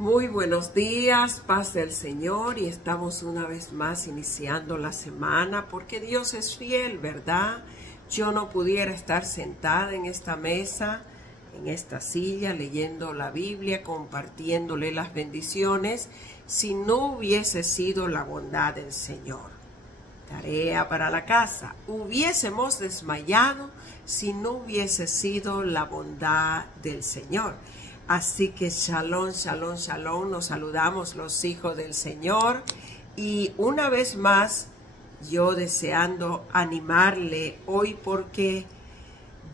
Muy buenos días, paz del Señor, y estamos una vez más iniciando la semana porque Dios es fiel, ¿verdad? Yo no pudiera estar sentada en esta mesa, en esta silla, leyendo la Biblia, compartiéndole las bendiciones, si no hubiese sido la bondad del Señor. Tarea para la casa. Hubiésemos desmayado si no hubiese sido la bondad del Señor. Así que shalom, shalom, shalom, nos saludamos los hijos del Señor. Y una vez más, yo deseando animarle hoy porque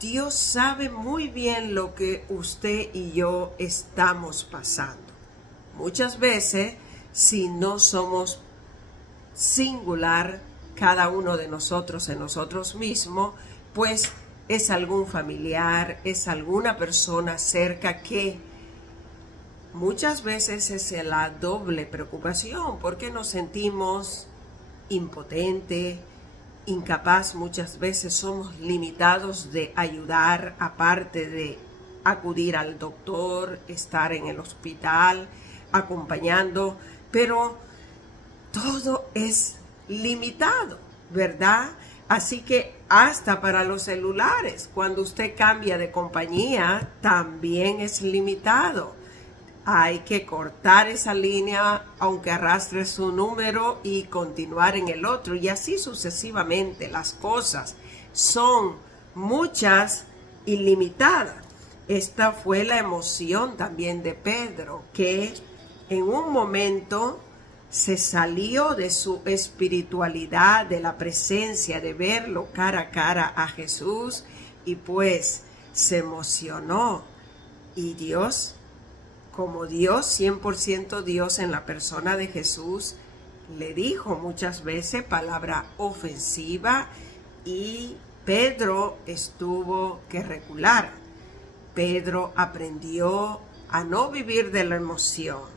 Dios sabe muy bien lo que usted y yo estamos pasando. Muchas veces, si no somos singular, cada uno de nosotros en nosotros mismos, pues es algún familiar, es alguna persona cerca que muchas veces es la doble preocupación porque nos sentimos impotentes, incapaz, muchas veces somos limitados de ayudar, aparte de acudir al doctor, estar en el hospital, acompañando, pero todo es limitado, ¿verdad? Así que hasta para los celulares, cuando usted cambia de compañía, también es limitado. Hay que cortar esa línea, aunque arrastre su número, y continuar en el otro. Y así sucesivamente. Las cosas son muchas y limitadas. Esta fue la emoción también de Pedro, que en un momento se salió de su espiritualidad, de la presencia, de verlo cara a cara a Jesús, y pues se emocionó. Y Dios, como Dios, 100% Dios en la persona de Jesús, le dijo muchas veces palabra ofensiva y Pedro tuvo que recular. Pedro aprendió a no vivir de la emoción.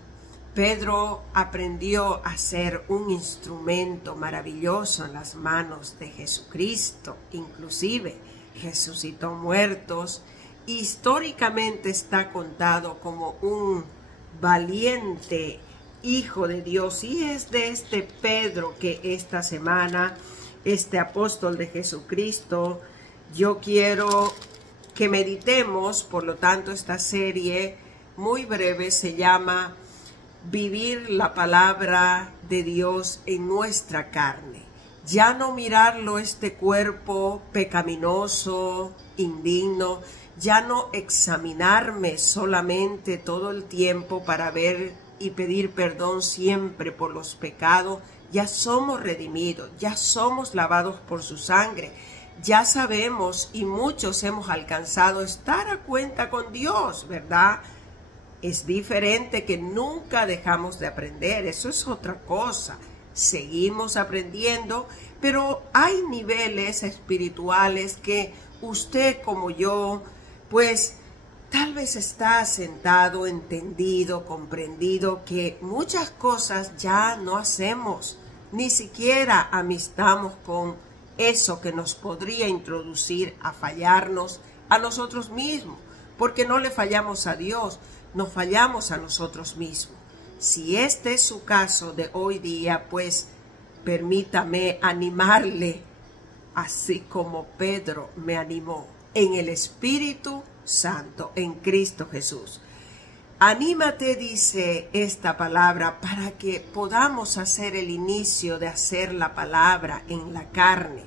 Pedro aprendió a ser un instrumento maravilloso en las manos de Jesucristo. Inclusive resucitó muertos. Históricamente está contado como un valiente hijo de Dios. Y es de este Pedro que esta semana, este apóstol de Jesucristo, yo quiero que meditemos. Por lo tanto, esta serie muy breve se llama Vivir la palabra de Dios en nuestra carne. Ya no mirarlo este cuerpo pecaminoso, indigno, ya no examinarme solamente todo el tiempo para ver y pedir perdón siempre por los pecados. Ya somos redimidos, ya somos lavados por su sangre, ya sabemos y muchos hemos alcanzado estar a cuenta con Dios, ¿verdad? Es diferente que nunca dejamos de aprender, eso es otra cosa. Seguimos aprendiendo, pero hay niveles espirituales que usted como yo, pues tal vez está sentado, entendido, comprendido que muchas cosas ya no hacemos, ni siquiera amistamos con eso que nos podría introducir a fallarnos a nosotros mismos, porque no le fallamos a Dios, nos fallamos a nosotros mismos. Si este es su caso de hoy día, pues permítame animarle, así como Pedro me animó, en el Espíritu Santo, en Cristo Jesús. Anímate, dice esta palabra, para que podamos hacer el inicio de hacer la palabra en la carne.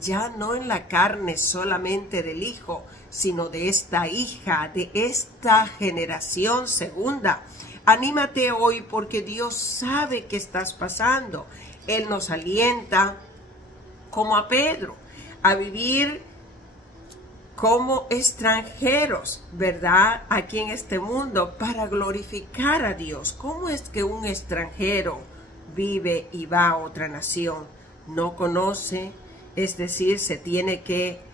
Ya no en la carne solamente del Hijo, sino de esta hija, de esta generación segunda. Anímate hoy porque Dios sabe que estás pasando. Él nos alienta, como a Pedro, a vivir como extranjeros, ¿verdad? Aquí en este mundo, para glorificar a Dios. ¿Cómo es que un extranjero vive y va a otra nación? No conoce, es decir, se tiene que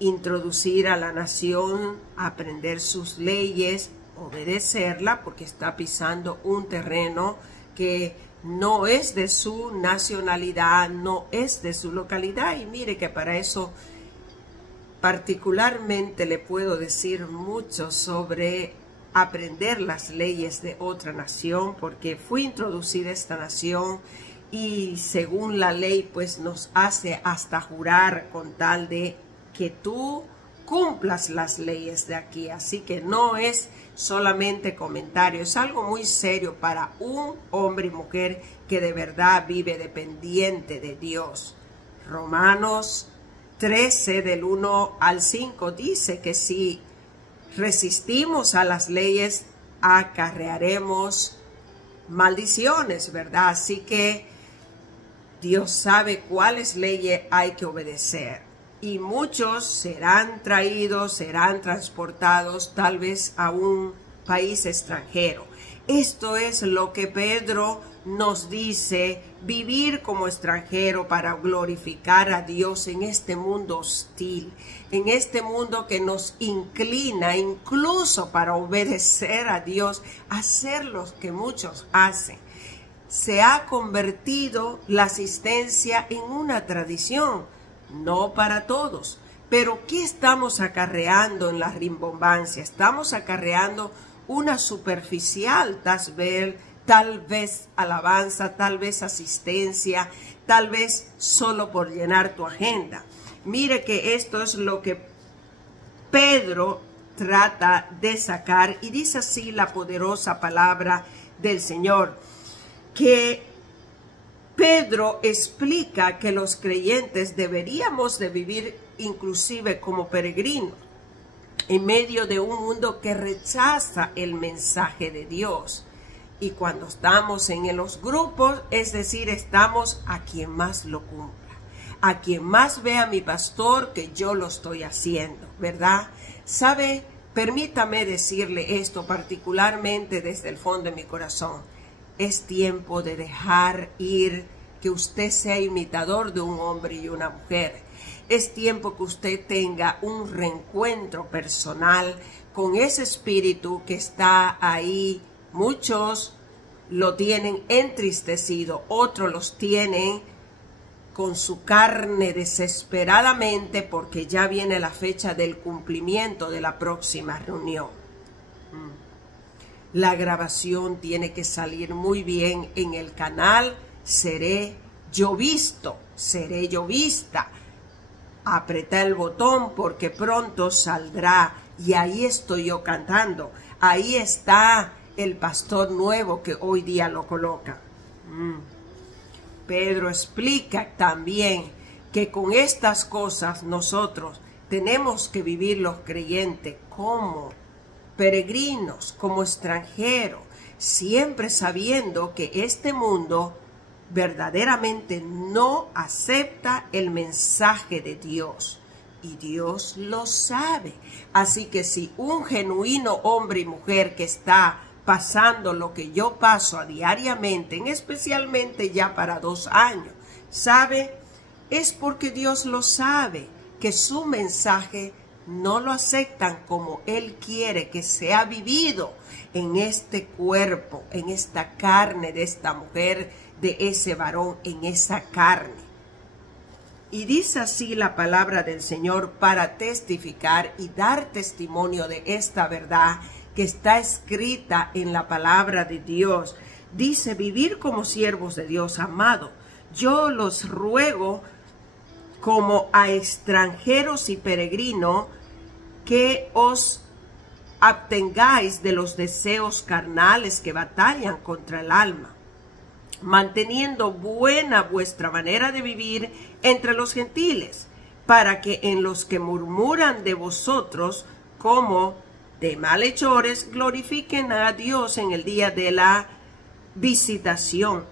introducir a la nación, aprender sus leyes, obedecerla, porque está pisando un terreno que no es de su nacionalidad, no es de su localidad. Y mire que para eso particularmente le puedo decir mucho sobre aprender las leyes de otra nación, porque fue introducida esta nación y según la ley pues nos hace hasta jurar con tal de que tú cumplas las leyes de aquí. Así que no es solamente comentario, es algo muy serio para un hombre y mujer que de verdad vive dependiente de Dios. Romanos 13 del 1 al 5 dice que si resistimos a las leyes acarrearemos maldiciones, ¿verdad? Así que Dios sabe cuáles leyes hay que obedecer. Y muchos serán traídos, serán transportados tal vez a un país extranjero. Esto es lo que Pedro nos dice, vivir como extranjero para glorificar a Dios en este mundo hostil, en este mundo que nos inclina incluso para obedecer a Dios, hacer lo que muchos hacen. Se ha convertido la asistencia en una tradición, no para todos. Pero ¿qué estamos acarreando en la rimbombancia? Estamos acarreando una superficial, tal vez alabanza, tal vez asistencia, tal vez solo por llenar tu agenda. Mire que esto es lo que Pedro trata de sacar y dice así la poderosa palabra del Señor, que Pedro explica que los creyentes deberíamos de vivir inclusive como peregrinos en medio de un mundo que rechaza el mensaje de Dios. Y cuando estamos en los grupos, es decir, estamos a quien más lo cumpla, a quien más vea mi pastor que yo lo estoy haciendo, ¿verdad? ¿Sabe? Permítame decirle esto particularmente desde el fondo de mi corazón. Es tiempo de dejar ir, que usted sea imitador de un hombre y una mujer. Es tiempo que usted tenga un reencuentro personal con ese espíritu que está ahí. Muchos lo tienen entristecido, otros los tienen con su carne desesperadamente porque ya viene la fecha del cumplimiento de la próxima reunión. La grabación tiene que salir muy bien en el canal. Seré yo visto, seré yo vista. Apreta el botón porque pronto saldrá y ahí estoy yo cantando. Ahí está el pastor nuevo que hoy día lo coloca. Pedro explica también que con estas cosas nosotros tenemos que vivir los creyentes como peregrinos, como extranjeros, siempre sabiendo que este mundo verdaderamente no acepta el mensaje de Dios y Dios lo sabe. Así que si un genuino hombre y mujer que está pasando lo que yo paso diariamente, especialmente ya para 2 años, ¿sabe? Es porque Dios lo sabe, que su mensaje no lo aceptan como Él quiere que sea vivido en este cuerpo, en esta carne de esta mujer, de ese varón, en esa carne. Y dice así la palabra del Señor para testificar y dar testimonio de esta verdad que está escrita en la palabra de Dios. Dice, vivir como siervos de Dios, amado. Yo los ruego como a extranjeros y peregrinos que os abstengáis de los deseos carnales que batallan contra el alma, manteniendo buena vuestra manera de vivir entre los gentiles, para que en los que murmuran de vosotros como de malhechores glorifiquen a Dios en el día de la visitación,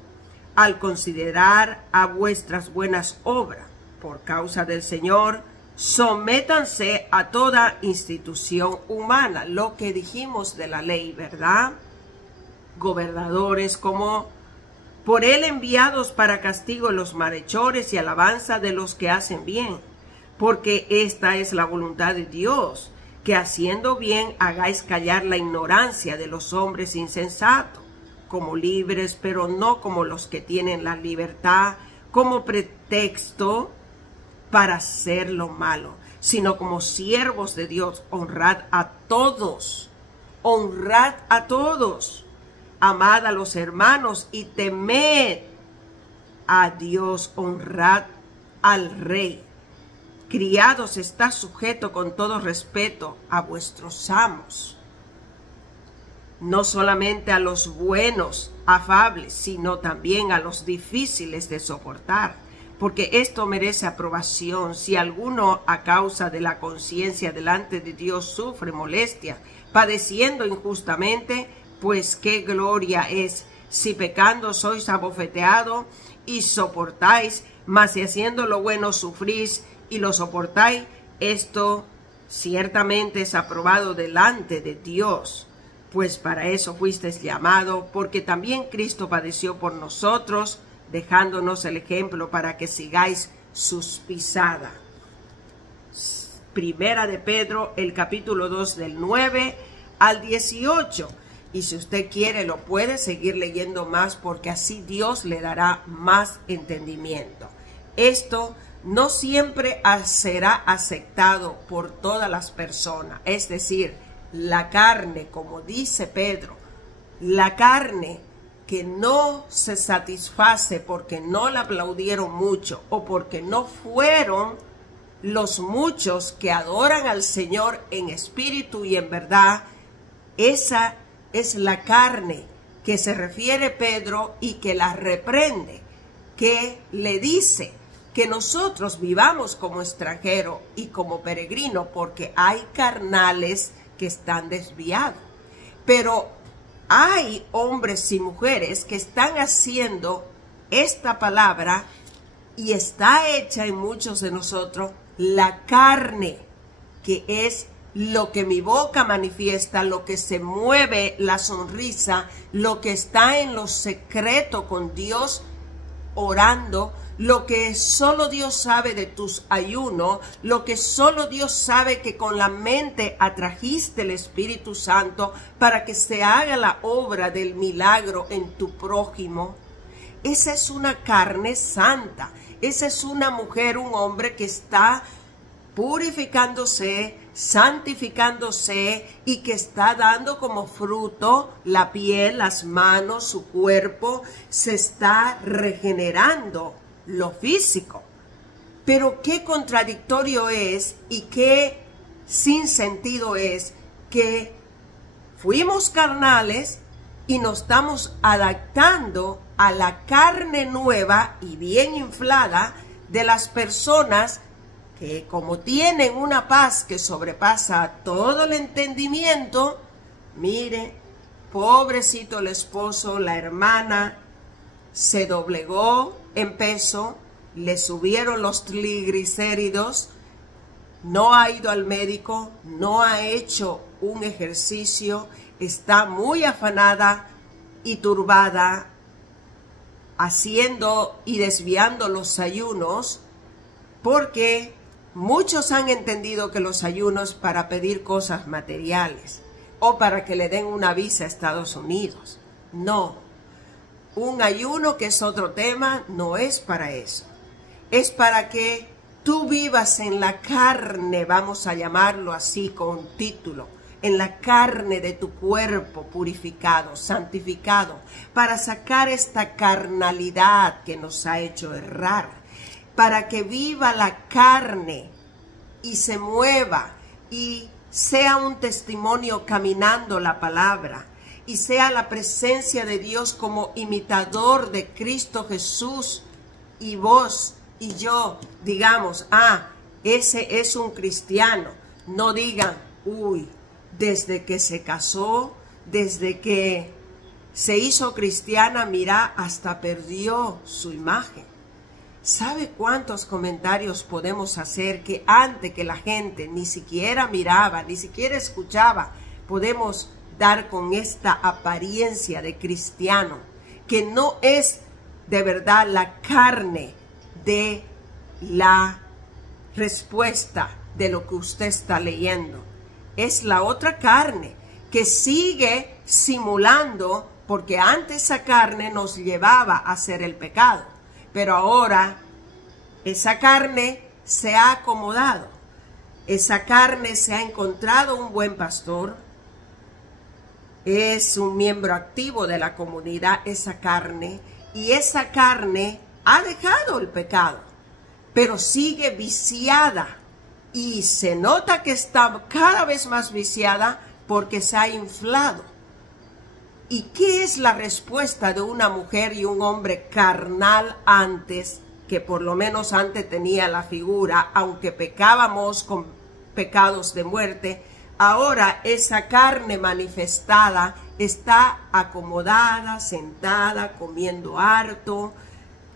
al considerar a vuestras buenas obras. Por causa del Señor, sométanse a toda institución humana, lo que dijimos de la ley, ¿verdad? Gobernadores como por él enviados para castigo de los malhechores y alabanza de los que hacen bien, porque esta es la voluntad de Dios, que haciendo bien hagáis callar la ignorancia de los hombres insensatos, como libres, pero no como los que tienen la libertad como pretexto para hacer lo malo, sino como siervos de Dios. Honrad a todos honrad a todos, amad a los hermanos y temed a Dios, honrad al rey. Criados, está sujeto con todo respeto a vuestros amos, no solamente a los buenos, afables, sino también a los difíciles de soportar, porque esto merece aprobación. Si alguno a causa de la conciencia delante de Dios sufre molestia, padeciendo injustamente, pues qué gloria es. Si pecando sois abofeteados y soportáis, mas si haciendo lo bueno sufrís y lo soportáis, esto ciertamente es aprobado delante de Dios. Pues para eso fuisteis llamado, porque también Cristo padeció por nosotros, dejándonos el ejemplo para que sigáis sus pisadas. Primera de Pedro, el capítulo 2, del 9 al 18. Y si usted quiere, lo puede seguir leyendo más, porque así Dios le dará más entendimiento. Esto no siempre será aceptado por todas las personas. Es decir, la carne, como dice Pedro, la carne que no se satisface porque no la aplaudieron mucho o porque no fueron los muchos que adoran al Señor en espíritu y en verdad, esa es la carne que se refiere Pedro y que la reprende, que le dice que nosotros vivamos como extranjeros y como peregrinos, porque hay carnales que están desviados. Pero hay hombres y mujeres que están haciendo esta palabra y está hecha en muchos de nosotros la carne, que es lo que mi boca manifiesta, lo que se mueve, la sonrisa, lo que está en lo secreto con Dios orando, lo que solo Dios sabe de tus ayunos, lo que solo Dios sabe que con la mente atrajiste el Espíritu Santo para que se haga la obra del milagro en tu prójimo. Esa es una carne santa, esa es una mujer, un hombre que está purificándose, santificándose y que está dando como fruto la piel, las manos, su cuerpo, se está regenerando lo físico. Pero qué contradictorio es y qué sin sentido es que fuimos carnales y nos estamos adaptando a la carne nueva y bien inflada de las personas que, como tienen una paz que sobrepasa todo el entendimiento, mire, pobrecito el esposo, la hermana se doblegó en peso, le subieron los triglicéridos, no ha ido al médico, no ha hecho un ejercicio, está muy afanada y turbada, haciendo y desviando los ayunos, porque muchos han entendido que los ayunos para pedir cosas materiales o para que le den una visa a Estados Unidos. No. Un ayuno, que es otro tema, no es para eso. Es para que tú vivas en la carne, vamos a llamarlo así con un título, en la carne de tu cuerpo purificado, santificado, para sacar esta carnalidad que nos ha hecho errar, para que viva la carne y se mueva y sea un testimonio caminando la palabra, y sea la presencia de Dios como imitador de Cristo Jesús, y vos y yo digamos, ese es un cristiano. No digan, uy, desde que se casó, desde que se hizo cristiana, mira, hasta perdió su imagen. ¿Sabe cuántos comentarios podemos hacer que antes que la gente ni siquiera miraba, ni siquiera escuchaba, podemos dar con esta apariencia de cristiano, que no es de verdad la carne de la respuesta de lo que usted está leyendo? Es la otra carne que sigue simulando, porque antes esa carne nos llevaba a hacer el pecado, pero ahora esa carne se ha acomodado, esa carne se ha encontrado un buen pastor, es un miembro activo de la comunidad, esa carne, y esa carne ha dejado el pecado, pero sigue viciada y se nota que está cada vez más viciada porque se ha inflado. ¿Y qué es la respuesta de una mujer y un hombre carnal antes, que por lo menos antes tenía la figura, aunque pecábamos con pecados de muerte? Ahora esa carne manifestada está acomodada, sentada, comiendo harto,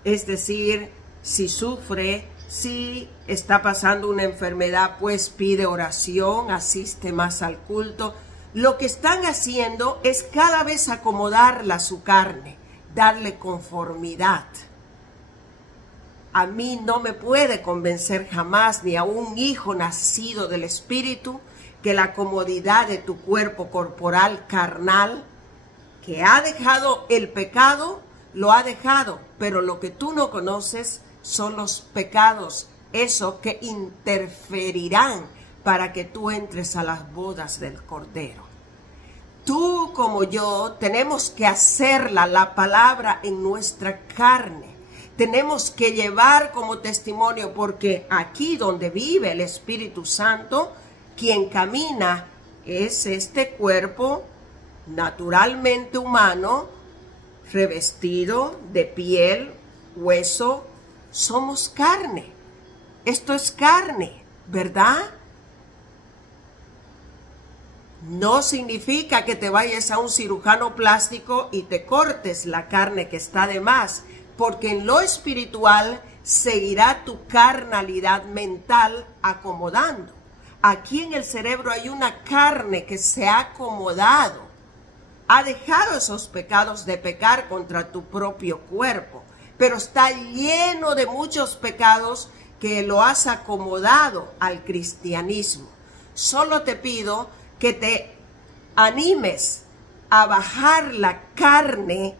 es decir, si sufre, si está pasando una enfermedad, pues pide oración, asiste más al culto. Lo que están haciendo es cada vez acomodarla a su carne, darle conformidad. A mí no me puede convencer jamás, ni a un hijo nacido del Espíritu, que la comodidad de tu cuerpo corporal carnal, que ha dejado el pecado, lo ha dejado, pero lo que tú no conoces son los pecados, eso que interferirán para que tú entres a las bodas del Cordero. Tú como yo tenemos que hacerla la palabra en nuestra carne. Tenemos que llevar como testimonio, porque aquí donde vive el Espíritu Santo, quien camina es este cuerpo naturalmente humano, revestido de piel, hueso. Somos carne. Esto es carne, ¿verdad? No significa que te vayas a un cirujano plástico y te cortes la carne que está de más, porque en lo espiritual seguirá tu carnalidad mental acomodando. Aquí en el cerebro hay una carne que se ha acomodado, ha dejado esos pecados de pecar contra tu propio cuerpo, pero está lleno de muchos pecados que lo has acomodado al cristianismo. Solo te pido que te animes a bajar la carne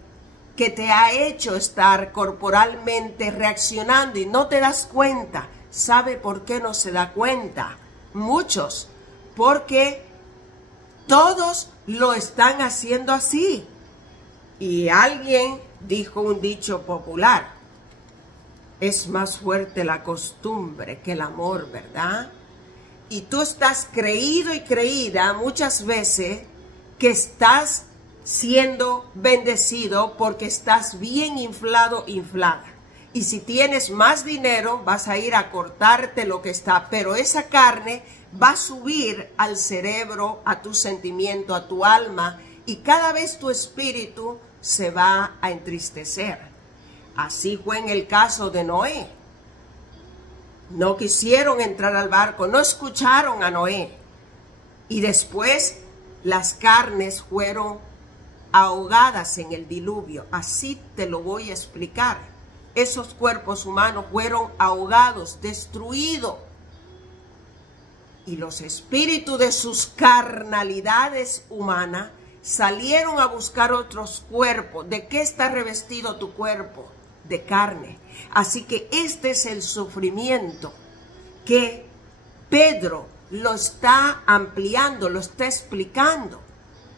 que te ha hecho estar corporalmente reaccionando y no te das cuenta. ¿Sabe por qué no se da cuenta? Muchos, porque todos lo están haciendo así. Y alguien dijo un dicho popular: es más fuerte la costumbre que el amor, ¿verdad? Y tú estás creído y creída muchas veces que estás siendo bendecido porque estás bien inflado, inflada. Y si tienes más dinero, vas a ir a cortarte lo que está, pero esa carne va a subir al cerebro, a tu sentimiento, a tu alma, y cada vez tu espíritu se va a entristecer. Así fue en el caso de Noé. No quisieron entrar al barco, no escucharon a Noé. Y después las carnes fueron ahogadas en el diluvio. Así te lo voy a explicar. Esos cuerpos humanos fueron ahogados, destruidos. Y los espíritus de sus carnalidades humanas salieron a buscar otros cuerpos. ¿De qué está revestido tu cuerpo? De carne. Así que este es el sufrimiento que Pedro lo está ampliando, lo está explicando.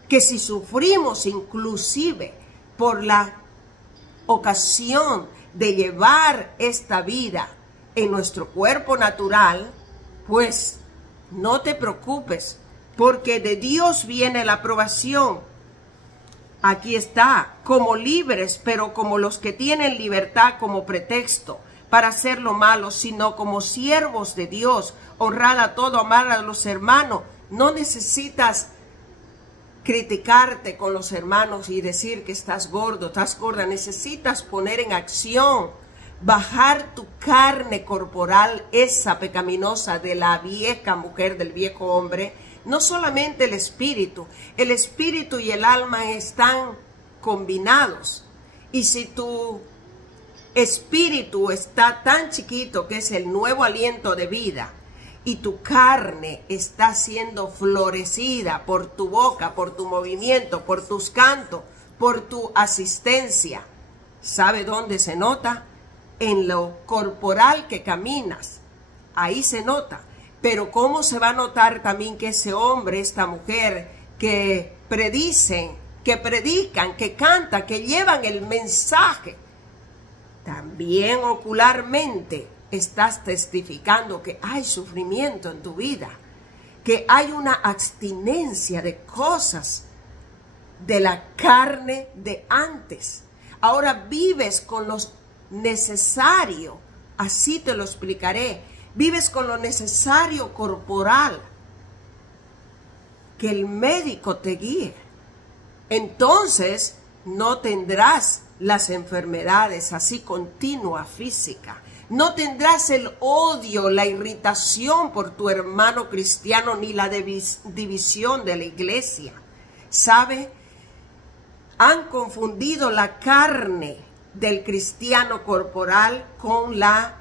Que si sufrimos inclusive por la ocasión de llevar esta vida en nuestro cuerpo natural, pues no te preocupes, porque de Dios viene la aprobación. Aquí está, como libres, pero como los que tienen libertad como pretexto para hacer lo malo, sino como siervos de Dios, honrad a todo, amar a los hermanos. No necesitas criticarte con los hermanos y decir que estás gordo, estás gorda. Necesitas poner en acción, bajar tu carne corporal, esa pecaminosa de la vieja mujer, del viejo hombre. No solamente el espíritu y el alma están combinados. Y si tu espíritu está tan chiquito, que es el nuevo aliento de vida, y tu carne está siendo florecida por tu boca, por tu movimiento, por tus cantos, por tu asistencia, ¿sabe dónde se nota? En lo corporal que caminas. Ahí se nota. Pero ¿cómo se va a notar también que ese hombre, esta mujer que predicen, que predican, que cantan, que llevan el mensaje, también ocularmente estás testificando que hay sufrimiento en tu vida, que hay una abstinencia de cosas de la carne de antes. Ahora vives con lo necesario, así te lo explicaré. Vives con lo necesario corporal, que el médico te guíe. Entonces no tendrás las enfermedades así continua física. No tendrás el odio, la irritación por tu hermano cristiano, ni la división de la iglesia. ¿Sabe? Han confundido la carne del cristiano corporal con la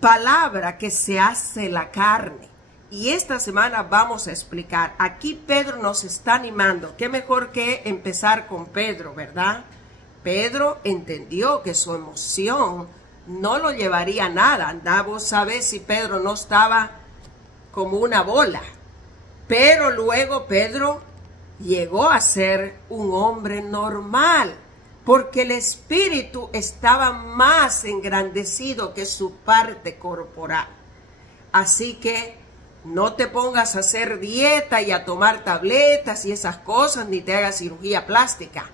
palabra que se hace la carne. Y esta semana vamos a explicar. Aquí Pedro nos está animando. Qué mejor que empezar con Pedro, ¿verdad? Pedro entendió que su emoción no lo llevaría a nada. Andamos a ver si Pedro no estaba como una bola. Pero luego Pedro llegó a ser un hombre normal, porque el espíritu estaba más engrandecido que su parte corporal. Así que no te pongas a hacer dieta y a tomar tabletas y esas cosas, ni te hagas cirugía plástica.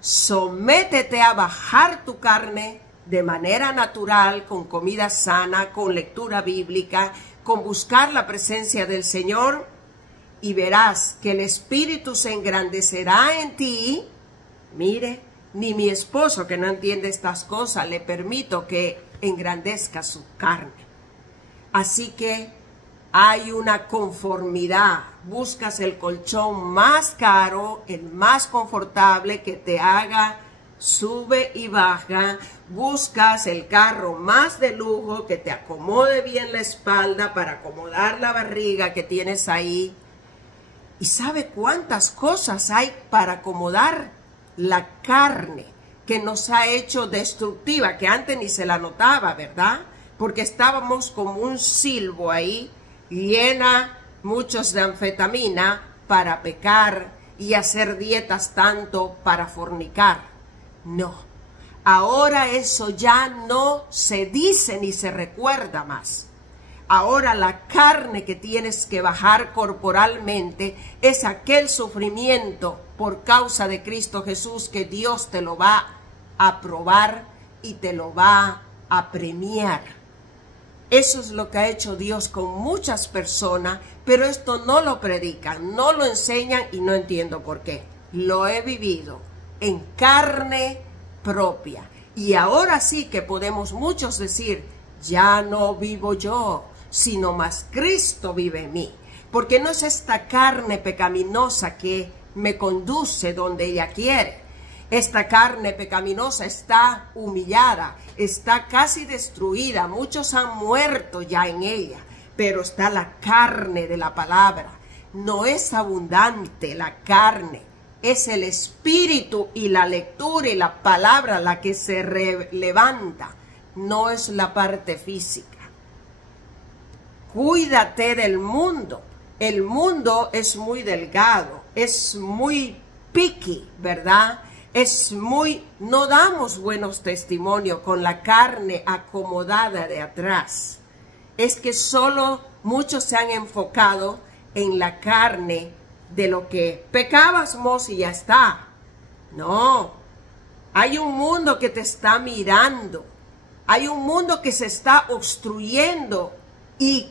Sométete a bajar tu carne de manera natural, con comida sana, con lectura bíblica, con buscar la presencia del Señor, y verás que el Espíritu se engrandecerá en ti. Mire, ni mi esposo, que no entiende estas cosas, le permito que engrandezca su carne. Así que hay una conformidad. Buscas el colchón más caro, el más confortable, que te haga sube y baja. Buscas el carro más de lujo, que te acomode bien la espalda para acomodar la barriga que tienes ahí. ¿Y sabe cuántas cosas hay para acomodar la carne que nos ha hecho destructiva, que antes ni se la notaba, ¿verdad? Porque estábamos como un silbo ahí, llena muchos de anfetamina para pecar y hacer dietas tanto para fornicar. No, ahora eso ya no se dice ni se recuerda más. Ahora la carne que tienes que bajar corporalmente es aquel sufrimiento por causa de Cristo Jesús, que Dios te lo va a aprobar y te lo va a premiar. Eso es lo que ha hecho Dios con muchas personas, pero esto no lo predican, no lo enseñan y no entiendo por qué. Lo he vivido en carne propia. Y ahora sí que podemos muchos decir, ya no vivo yo, sino más Cristo vive en mí. Porque no es esta carne pecaminosa que me conduce donde ella quiere. Esta carne pecaminosa está humillada, está casi destruida. Muchos han muerto ya en ella, pero está la carne de la palabra. No es abundante la carne, es el espíritu y la lectura y la palabra la que se levanta. No es la parte física. Cuídate del mundo. El mundo es muy delgado, es muy picky, ¿verdad? Es muy, no damos buenos testimonios con la carne acomodada de atrás. Es que solo muchos se han enfocado en la carne de lo que pecábamos y ya está. No, hay un mundo que te está mirando. Hay un mundo que se está obstruyendo y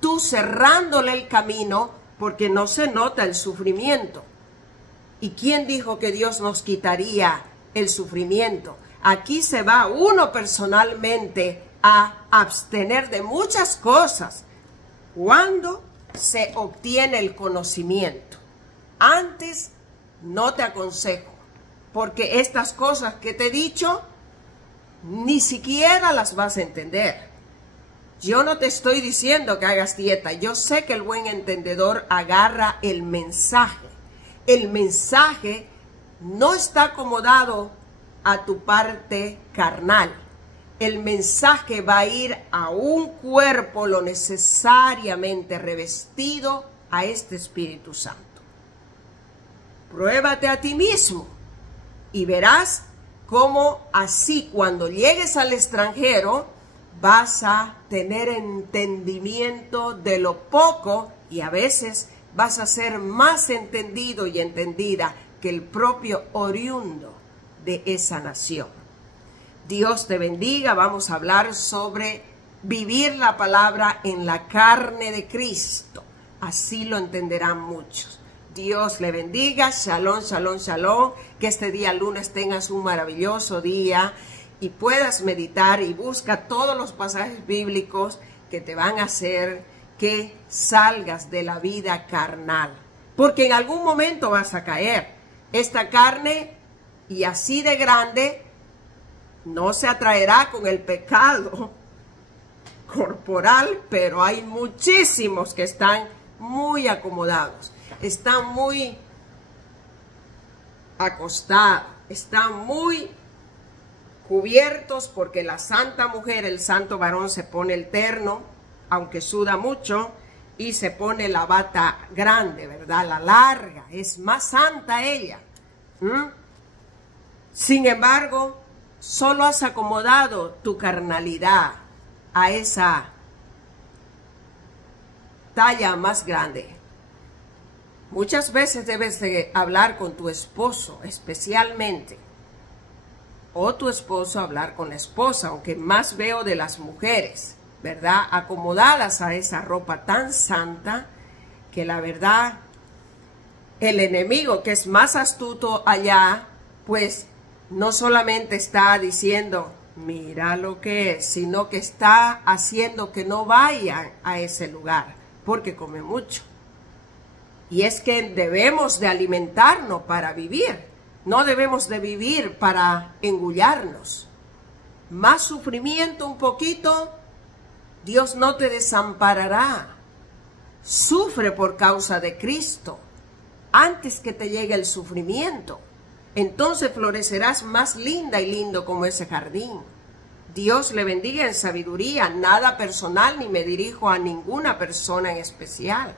tú cerrándole el camino porque no se nota el sufrimiento. ¿Y quién dijo que Dios nos quitaría el sufrimiento? Aquí se va uno personalmente a abstener de muchas cosas cuando se obtiene el conocimiento. Antes no te aconsejo, porque estas cosas que te he dicho ni siquiera las vas a entender. Yo no te estoy diciendo que hagas dieta. Yo sé que el buen entendedor agarra el mensaje. El mensaje no está acomodado a tu parte carnal. El mensaje va a ir a un cuerpo lo necesariamente revestido a este Espíritu Santo. Pruébate a ti mismo y verás cómo así cuando llegues al extranjero vas a tener entendimiento de lo poco y a veces vas a ser más entendido y entendida que el propio oriundo de esa nación. Dios te bendiga. Vamos a hablar sobre vivir la palabra en la carne de Cristo. Así lo entenderán muchos. Dios le bendiga. Shalom, shalom, shalom. Que este día lunes tengas un maravilloso día y puedas meditar y busca todos los pasajes bíblicos que te van a hacer que salgas de la vida carnal. Porque en algún momento vas a caer. Esta carne, y así de grande, no se atraerá con el pecado corporal, pero hay muchísimos que están muy acomodados, están muy acostados, están muy cubiertos porque la santa mujer, el santo varón se pone el terno, aunque suda mucho, y se pone la bata grande, ¿verdad? La larga, es más santa ella. Sin embargo, solo has acomodado tu carnalidad a esa talla más grande. Muchas veces debes de hablar con tu esposo, especialmente, o tu esposo hablar con la esposa, aunque más veo de las mujeres, ¿verdad? Acomodadas a esa ropa tan santa que la verdad, el enemigo, que es más astuto allá, pues no solamente está diciendo, mira lo que es, sino que está haciendo que no vayan a ese lugar, porque come mucho. Y es que debemos de alimentarnos para vivir, no debemos de vivir para engullarnos. Más sufrimiento un poquito, Dios no te desamparará. Sufre por causa de Cristo, antes que te llegue el sufrimiento. Entonces florecerás más linda y lindo como ese jardín. Dios le bendiga en sabiduría, nada personal ni me dirijo a ninguna persona en especial.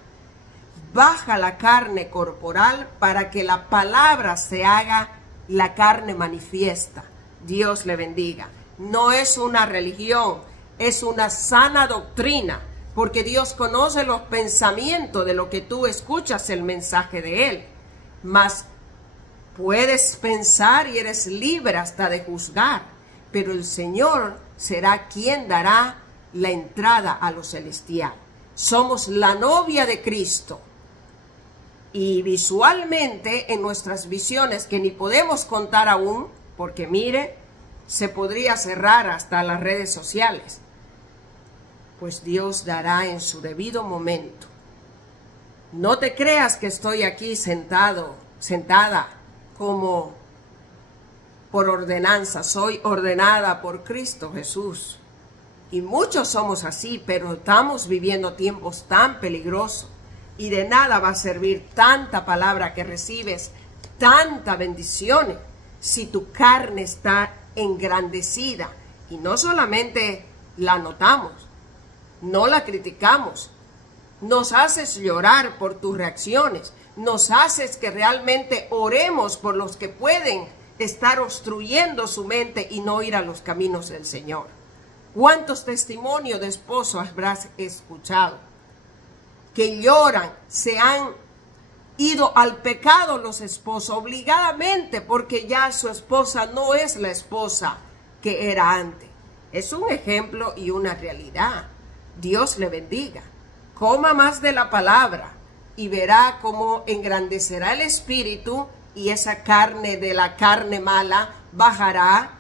Baja la carne corporal para que la palabra se haga la carne manifiesta. Dios le bendiga. No es una religión, es una sana doctrina, porque Dios conoce los pensamientos de lo que tú escuchas el mensaje de Él. Mas puedes pensar y eres libre hasta de juzgar, pero el Señor será quien dará la entrada a lo celestial. Somos la novia de Cristo. Y visualmente en nuestras visiones, que ni podemos contar aún, porque mire, se podría cerrar hasta las redes sociales, pues Dios dará en su debido momento. No te creas que estoy aquí sentada como por ordenanza, soy ordenada por Cristo Jesús. Y muchos somos así, pero estamos viviendo tiempos tan peligrosos y de nada va a servir tanta palabra que recibes, tanta bendiciones, si tu carne está engrandecida. Y no solamente la notamos, no la criticamos, nos haces llorar por tus reacciones, nos haces que realmente oremos por los que pueden estar obstruyendo su mente y no ir a los caminos del Señor. ¿Cuántos testimonios de esposos habrás escuchado que lloran, se han ido al pecado los esposos obligadamente porque ya su esposa no es la esposa que era antes? Es un ejemplo y una realidad. Dios le bendiga. Coma más de la palabra y verá cómo engrandecerá el espíritu y esa carne de la carne mala bajará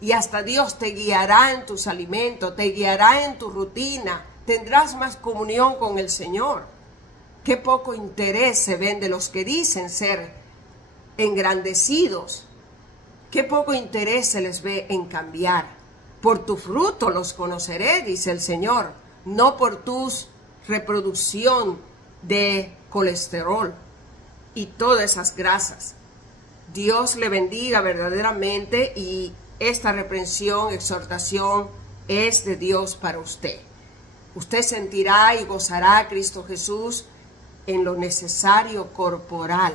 y hasta Dios te guiará en tus alimentos, te guiará en tu rutina, tendrás más comunión con el Señor. Qué poco interés se ven de los que dicen ser engrandecidos. Qué poco interés se les ve en cambiar. Por tu fruto los conoceré, dice el Señor, no por tu reproducción de colesterol y todas esas grasas. Dios le bendiga verdaderamente y esta reprensión, exhortación es de Dios para usted. Usted sentirá y gozará a Cristo Jesús en lo necesario corporal,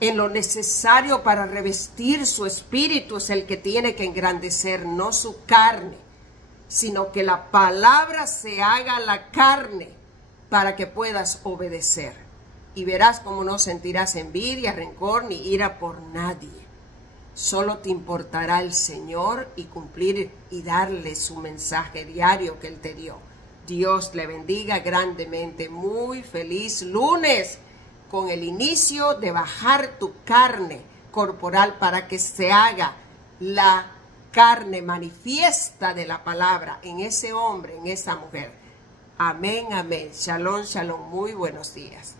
en lo necesario para revestir su espíritu es el que tiene que engrandecer, no su carne, sino que la palabra se haga la carne para que puedas obedecer. Y verás cómo no sentirás envidia, rencor ni ira por nadie. Solo te importará el Señor y cumplir y darle su mensaje diario que Él te dio. Dios le bendiga grandemente. Muy feliz lunes con el inicio de bajar tu carne corporal para que se haga la carne manifiesta de la palabra en ese hombre, en esa mujer. Amén, amén. Shalom, shalom. Muy buenos días.